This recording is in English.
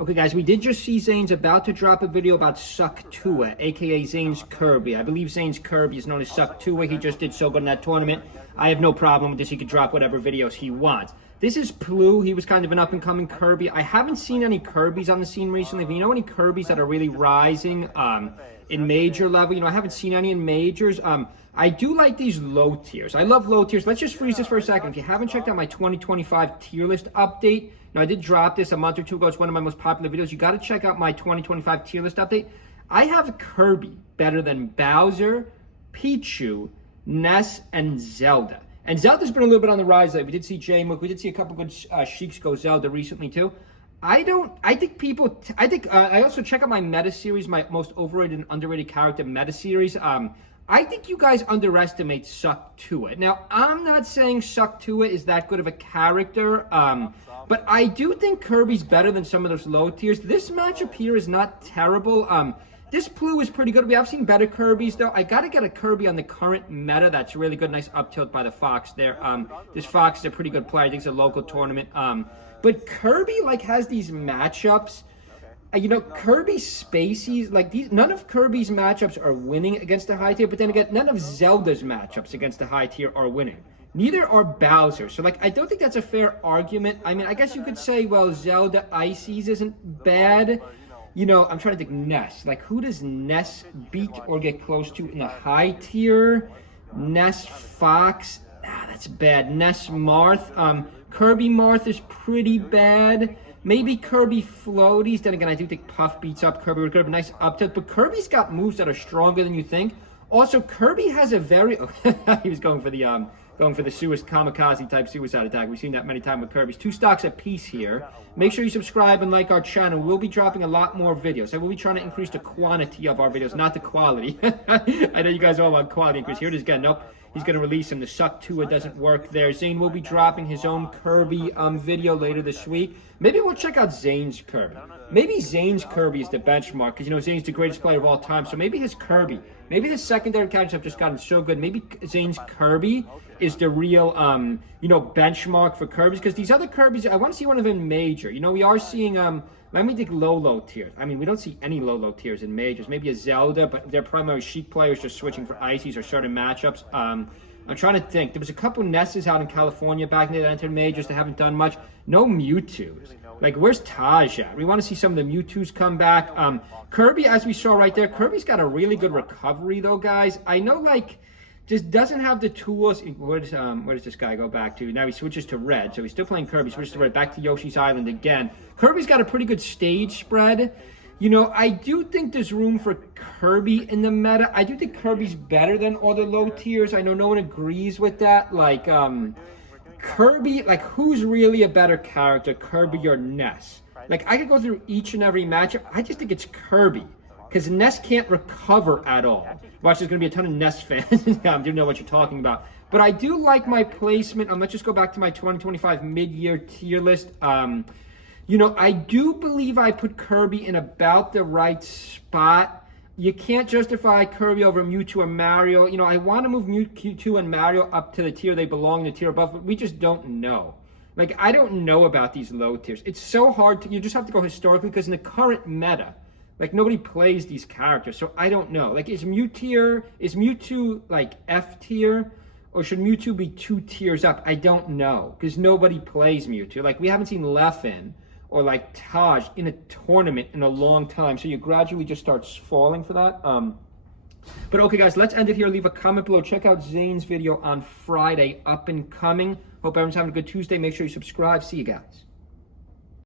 Okay, guys, we did just see Zane's about to drop a video about Suck Tua, aka Zane's Kirby. I believe Zane's Kirby is known as Suck Tua. He just did so good in that tournament. I have no problem with this. He could drop whatever videos he wants. This is Plu. He was kind of an up-and-coming Kirby. I haven't seen any Kirbys on the scene recently. If you know any Kirbys that are really rising in major level, I haven't seen any in majors. I do like these low tiers. I love low tiers. Let's just freeze this for a second. If you haven't checked out my 2025 tier list update, now I did drop this a month or two ago. It's one of my most popular videos. You got to check out my 2025 tier list update. I have Kirby better than Bowser, Pichu, Ness, and Zelda. And Zelda's been a little bit on the rise lately. We did see J-Mook. We did see a couple good Sheiks go Zelda recently too. I also check out my meta series, my most overrated and underrated character meta series. I think you guys underestimate Suck Tua. Now, I'm not saying Suck Tua is that good of a character, but I do think Kirby's better than some of those low tiers. This matchup here is not terrible. This Plu is pretty good. We have seen better Kirbys, though. I got to get a Kirby on the current meta. That's really good. Nice up tilt by the Fox there. This Fox is a pretty good player. I think it's a local tournament. But Kirby, has these matchups. Kirby Spaceys, none of Kirby's matchups are winning against the high tier, but then again, none of Zelda's matchups against the high tier are winning. Neither are Bowser. So, I don't think that's a fair argument. I mean, I guess you could say, well, Zelda Ices isn't bad. I'm trying to think Ness. Who does Ness beat or get close to in the high tier? Ness Fox. That's bad. Ness Marth. Kirby Marth is pretty bad. Maybe Kirby Floaties. Then again, I do think Puff beats up Kirby with a nice up tilt. But Kirby's got moves that are stronger than you think. Also, Kirby has a very... he was going for the kamikaze type suicide attack. We've seen that many times with Kirby's. 2 stocks a piece here. Make sure you subscribe and like our channel. We'll be dropping a lot more videos. I will be trying to increase the quantity of our videos, not the quality. I know you guys all want quality increase. Here it is again. Nope. He's going to release him. The Suck Tua doesn't work there. Zane will be dropping his own Kirby video later this week. Maybe we'll check out Zane's Kirby. Maybe Zane's Kirby is the benchmark because, Zane's the greatest player of all time. So maybe his Kirby, maybe his secondary characters have just gotten so good. Maybe Zane's Kirby is the real, benchmark for Kirby's because these other Kirby's, I want to see one of them in major. We are seeing, let me think low tiers. I mean, we don't see any low tiers in majors. Maybe a Zelda, but their primary Sheik players just switching for Ices or certain matchups. I'm trying to think. There was a couple Nesses out in California back in the day that entered majors that haven't done much. No Mewtwo's. Where's Taj at? We want to see some of the Mewtwo's come back. Kirby, as we saw right there, Kirby's got a really good recovery, though, guys. I know, just doesn't have the tools. Where does this guy go back to? Now he switches to red, so he's still playing Kirby. Switches to red, back to Yoshi's Island again. Kirby's got a pretty good stage spread. I do think there's room for Kirby in the meta. I do think Kirby's better than all the low tiers. I know no one agrees with that. Kirby, who's really a better character, Kirby or Ness? I could go through each and every matchup. I just think it's Kirby. Because Ness can't recover at all. Watch, there's going to be a ton of Ness fans. I do know what you're talking about. But I do like my placement. Let's just go back to my 2025 mid-year tier list. I do believe I put Kirby in about the right spot. You can't justify Kirby over Mewtwo or Mario. I want to move Mewtwo and Mario up to the tier they belong, the tier above, but we just don't know. I don't know about these low tiers. It's so hard to, you just have to go historically because in the current meta, nobody plays these characters, so I don't know. Is Mewtwo, F tier, or should Mewtwo be 2 tiers up? I don't know, because nobody plays Mewtwo. We haven't seen Leffen or, Taj in a tournament in a long time, so you gradually just start falling for that. But okay, guys, let's end it here. Leave a comment below. Check out Zane's video on Friday, up and coming. Hope everyone's having a good Tuesday. Make sure you subscribe. See you guys.